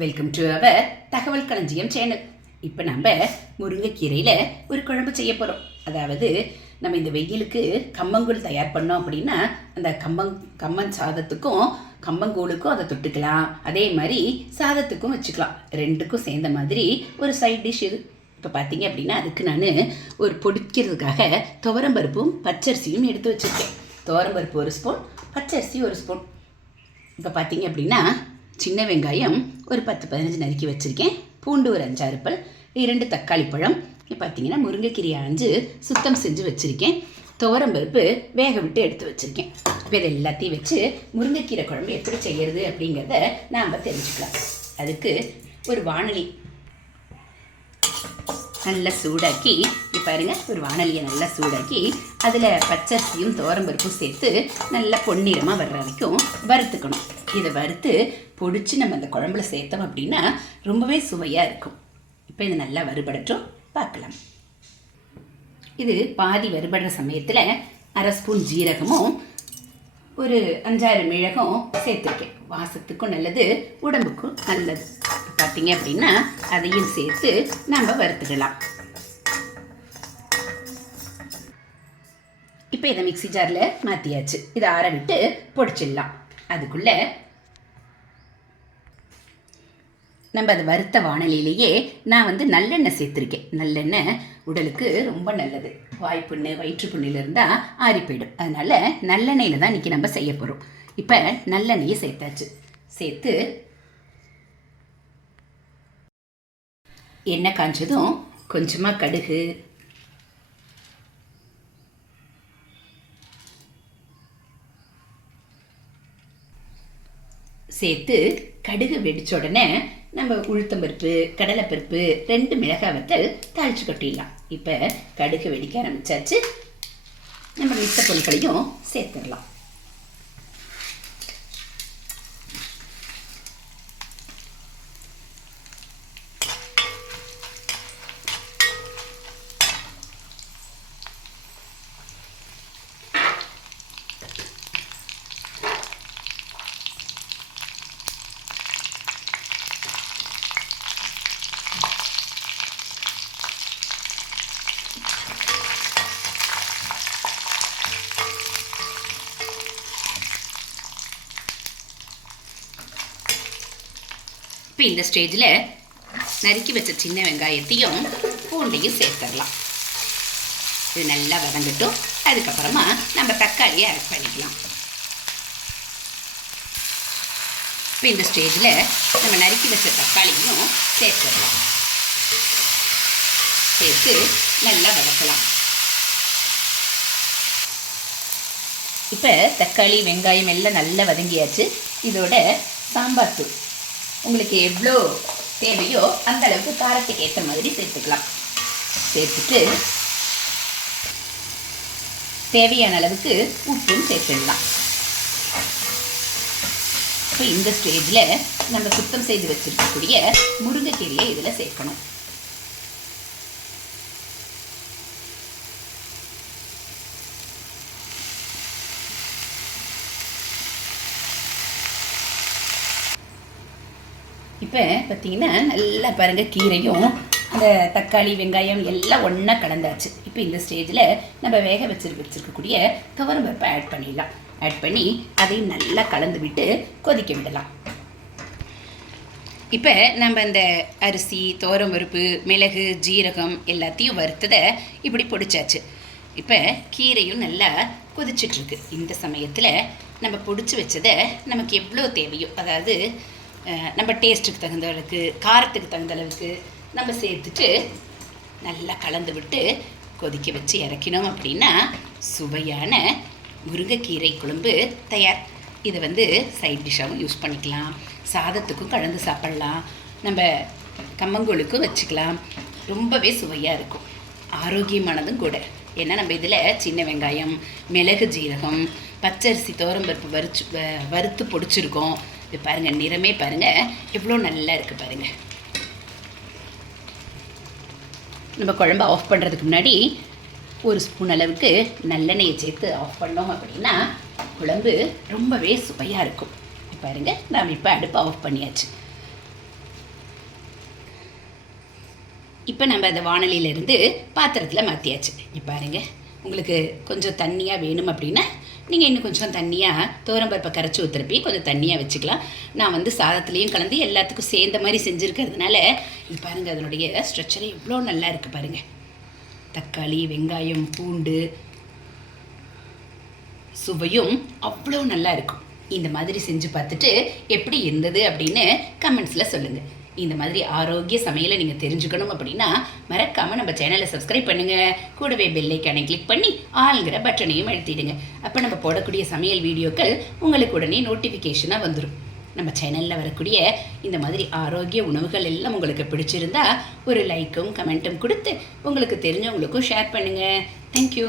Welcome to our தகவல் களஞ்சியம் channel. இப்போ நம்ம முருங்கைக்கீரையில் ஒரு குழம்பு செய்ய போகிறோம். அதாவது நம்ம இந்த வெயிலுக்கு கம்மங்கூழ் தயார் பண்ணோம் அப்படின்னா அந்த கம்மன் சாதத்துக்கும் கம்மங்கூழுக்கும் அதை தொட்டுக்கலாம். அதே மாதிரி சாதத்துக்கும் வச்சுக்கலாம். ரெண்டுக்கும் சேர்ந்த மாதிரி ஒரு சைட் டிஷ் இது. இப்போ பார்த்தீங்க அப்படின்னா அதுக்கு நான் ஒரு பொடிக்கிறதுக்காக துவரம்பருப்பும் பச்சரிசியும் எடுத்து வச்சுருக்கேன். துவரம்பருப்பு 1 ஸ்பூன், பச்சரிசி 1 ஸ்பூன். இப்போ பார்த்தீங்க அப்படின்னா சின்ன வெங்காயம் ஒரு 10-15 நறுக்கி வச்சுருக்கேன். பூண்டு ஒரு 5-6 பல், 2 தக்காளி பழம். இப்போ பார்த்தீங்கன்னா முருங்கைக்கீரையை 5 சுத்தம் செஞ்சு வச்சுருக்கேன். துவரம்பருப்பு வேக விட்டு எடுத்து வச்சுருக்கேன். இப்போ இதை எல்லாத்தையும் வச்சு முருங்கைக்கீரை குழம்பு எப்படி செய்கிறது அப்படிங்கிறத நாம் தெரிஞ்சுக்கலாம். அதுக்கு ஒரு வாணலி நல்லா சூடாக்கி, இப்போ பாருங்கள், ஒரு வாணலியை நல்லா சூடாக்கி அதில் பச்சரிசியும் துவரம்பருப்பும் சேர்த்து நல்லா பொன்னிறமாக வர்ற வரைக்கும் வறுத்துக்கணும். இதை வறுத்து பொடிச்சு நம்ம அந்த குழம்புல சேர்த்தோம் அப்படின்னா ரொம்பவே சுவையாக இருக்கும். இப்போ இது நல்லா வறுபடட்டும், பார்க்கலாம். இது பாதி வறுபடுற சமயத்தில் 1/2 ஸ்பூன் ஜீரகமும் ஒரு 5-6 மிளகும் சேர்த்துருக்கேன். வாசத்துக்கும் நல்லது, உடம்புக்கும் நல்லது. பார்த்தீங்க அப்படின்னா அதையும் சேர்த்து நம்ம வறுத்துக்கலாம். இப்போ இதை மிக்சி ஜாரில் மாற்றியாச்சு. இதை ஆற விட்டு பொடிச்சிடலாம். அதுக்குள்ளே நம்ம அதை வறுத்த வாணலியிலேயே நான் நல்லெண்ணெய் சேர்த்துருக்கேன். நல்லெண்ணெய் உடலுக்கு ரொம்ப நல்லது. வாய்ப்புண்ணு வயிற்றுப்புண்ணில் இருந்தால் ஆறி போயிடும். அதனால் நல்லெண்ணெயில் தான் இன்றைக்கி நம்ம செய்ய போகிறோம். இப்போ நல்லெண்ணெயை சேர்த்தாச்சு. சேர்த்து எண்ணெய் காய்ச்சதும் கொஞ்சமாக கடுகு, சேர்த்து கடுகு வெடிச்ச உடனே நம்ம உளுத்தம்பருப்பு, கடலைப்பருப்பு, 2 மிளகாய் வத்தல் தாளிச்சு கொட்டிடலாம். இப்போ கடுகு வெடிக்க ஆரம்பிச்சாச்சு. நம்ம மித்த பொருட்களையும் சேர்த்துடலாம். இப்போ இந்த ஸ்டேஜில் நறுக்கி வச்ச சின்ன வெங்காயத்தையும் பூண்டையும் சேர்த்துடலாம். இது நல்லா வதங்கட்டும். அதுக்கப்புறமா நம்ம தக்காளியை ஆட் பண்ணிக்கலாம். இப்போ இந்த ஸ்டேஜில் நம்ம நறுக்கி வச்ச தக்காளியும் சேர்த்துடலாம். சேர்த்து நல்லா வதக்கலாம். இப்போ தக்காளி வெங்காயம் எல்லாம் நல்லா வதங்கியாச்சு. இதோட சாம்பார் தூள் உங்களுக்கு எவ்வளோ தேவையோ அந்த அளவுக்கு காரத்துக்கு ஏற்ற மாதிரி சேர்த்துக்கலாம். சேர்த்துட்டு தேவையான அளவுக்கு உப்பும் சேர்த்துடலாம். இப்போ இந்த ஸ்டேஜில் நம்ம சுத்தம் செய்து வச்சுருக்கக்கூடிய முருங்கைக்கீரையை இதில் சேர்க்கணும். இப்போ பார்த்தீங்கன்னா நல்லா பாருங்கள், கீரையும் அந்த தக்காளி வெங்காயம் எல்லாம் ஒன்றா கலந்தாச்சு. இப்போ இந்த ஸ்டேஜில் நம்ம வேக வச்சுருக்கக்கூடிய துவரம்பருப்பை ஆட் பண்ணிடலாம். ஆட் பண்ணி அதையும் நல்லா கலந்து விட்டு கொதிக்க விடலாம். இப்போ நம்ம இந்த அரிசி, துவரம்பருப்பு, மிளகு, ஜீரகம் எல்லாத்தையும் வறுத்ததை இப்படி பொடிச்சாச்சு. இப்போ கீரையும் நல்லா கொதிச்சிட்ருக்கு. இந்த சமயத்தில் நம்ம பொடிச்சு வச்சதை நமக்கு எவ்வளோ தேவையோ, அதாவது நம்ம டேஸ்ட்டுக்கு தகுந்த அளவுக்கு, காரத்துக்கு தகுந்த அளவுக்கு நம்ம சேர்த்துட்டு நல்லா கலந்து விட்டு கொதிக்க வச்சு இறக்கினோம் அப்படின்னா சுவையான முருங்கைக்கீரை குழம்பு தயார். இதை சைட் டிஷ்ஷாகவும் யூஸ் பண்ணிக்கலாம். சாதத்துக்கும் கலந்து சாப்பிட்லாம். நம்ம கம்மங்கூழுக்கும் வச்சுக்கலாம். ரொம்பவே சுவையாக இருக்கும். ஆரோக்கியமானதும் கூட. ஏன்னா நம்ம இதில் சின்ன வெங்காயம், மிளகு, ஜீரகம், பச்சரிசி, துவரம்பருப்பு வறுத்து பொடிச்சிருக்கோம். இது பாருங்கள், நிறமே பாருங்கள் எவ்வளோ நல்லா இருக்குது பாருங்கள். நம்ம குழம்பு ஆஃப் பண்ணுறதுக்கு முன்னாடி 1 ஸ்பூன் அளவுக்கு நல்லெண்ணெயை சேர்த்து ஆஃப் பண்ணோம் அப்படின்னா குழம்பு ரொம்பவே சுவையாக இருக்கும். பாருங்கள், நாம் இப்போ அடுப்பை ஆஃப் பண்ணியாச்சு. இப்போ நம்ம அந்த வானலியிலேருந்து பாத்திரத்தில் மாற்றியாச்சு. இப்போ பாருங்கள், உங்களுக்கு கொஞ்சம் தண்ணியாக வேணும் அப்படின்னா நீங்கள் இன்னும் கொஞ்சம் தண்ணியாக துவரம்பருப்பை கரைச்சி ஊற்றுறப்பி கொஞ்சம் தண்ணியாக வச்சுக்கலாம். நான் வந்து சாதத்துலேயும் கலந்து எல்லாத்துக்கும் சேர்ந்த மாதிரி செஞ்சுருக்கிறதுனால இது பாருங்கள், அதனுடைய ஸ்ட்ரக்சரே எவ்வளோ நல்லா இருக்குது பாருங்கள். தக்காளி, வெங்காயம், பூண்டு சுவையும் அவ்வளோ நல்லா இருக்கும். இந்த மாதிரி செஞ்சு பார்த்துட்டு எப்படி இருந்தது அப்படின்னு கமெண்ட்ஸில் சொல்லுங்கள். இந்த மாதிரி ஆரோக்கிய சமையலை நீங்கள் தெரிஞ்சுக்கணும் அப்படின்னா மறக்காமல் நம்ம சேனலை சப்ஸ்கிரைப் பண்ணுங்கள். கூடவே பெல் ஐக்கானை கிளிக் பண்ணி ஆளுங்கிற பட்டனையும் அழுத்திடுங்க. அப்போ நம்ம போடக்கூடிய சமையல் வீடியோக்கள் உங்களுக்கு உடனே நோட்டிஃபிகேஷனாக வந்துடும். நம்ம சேனலில் வரக்கூடிய இந்த மாதிரி ஆரோக்கிய உணவுகள் எல்லாம் உங்களுக்கு பிடிச்சிருந்தா ஒரு லைக்கும் கமெண்ட்டும் கொடுத்து உங்களுக்கு தெரிஞ்சவங்களுக்கும் ஷேர் பண்ணுங்கள். தேங்க்யூ.